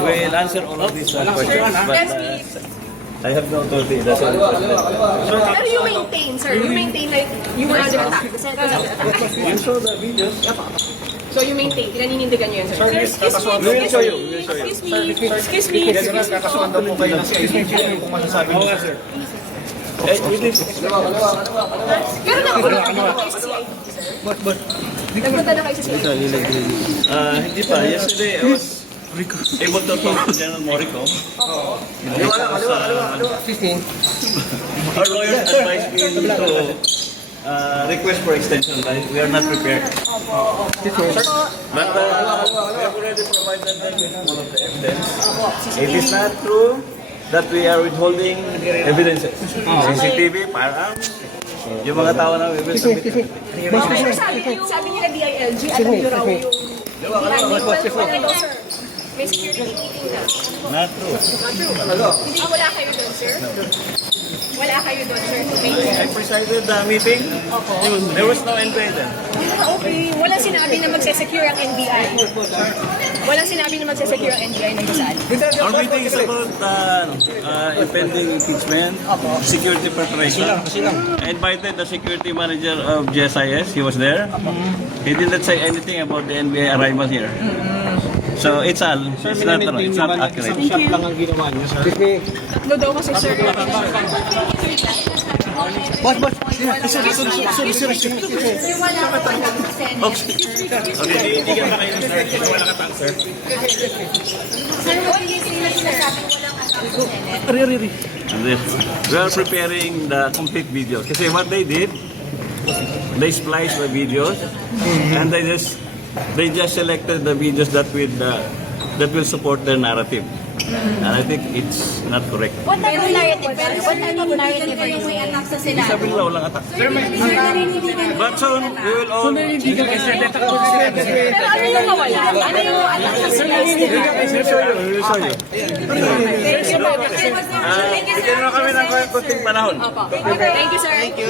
we'll answer all of these questions, but I have no authority. That's all. Pero you maintain, sir. You maintain like you were under attack. You saw the videos. So you maintain. Pinaninindigan niyo yun, sir. We will show you. We will show you. Excuse me. General, kakasuhan daw po kayo na si ICC kung masasabi niyo. Oo, sir. We did. Pero nagpunta na kayo sa CID, sir? Nagpunta na kayo sa CID? Hindi pa. Yesterday, I was able to talk to General Morico. Our lawyers advised me to request for extension. We are not prepared. But we have already provided them with all of the evidence. It is not true that we are withholding evidences. CCTV, firearms, yung mga tao na we will submit. Sabi nila DILG, alam nyo raw yung... Sir, may security meeting na. Not true. Hindi, wala kayo doon, sir? Wala kayo doon, sir? I presided the meeting. There was no invader. Okay, walang sinabi na magsesecure ang NBI. Walang sinabi na magsesecure ang NBI ng Rizal. Our meeting is about impending impeachment, security preparation. I invited the security manager of GSIS. He was there. He did not say anything about the NBI arrival here. So it's all. It's not accurate. Shot lang ang ginawa niyo, sir. Tatlo daw kasi, sir. Okay, hindi ka kayo ng sir. Wala ka tang, sir. We are preparing the complete video. Kasi what they did, they spliced the videos and they just selected the videos that will support their narrative. And I think it's not correct. What type of narrative? What type of narrative are you may attack sa Senado? Sabi nila walang attack. But soon, we will all... Pero ano yung mawala? Ano yung attack sa Senado? We will show you. We will show you. Bigyan mo kami ng konting panahon. Thank you, sir. Thank you.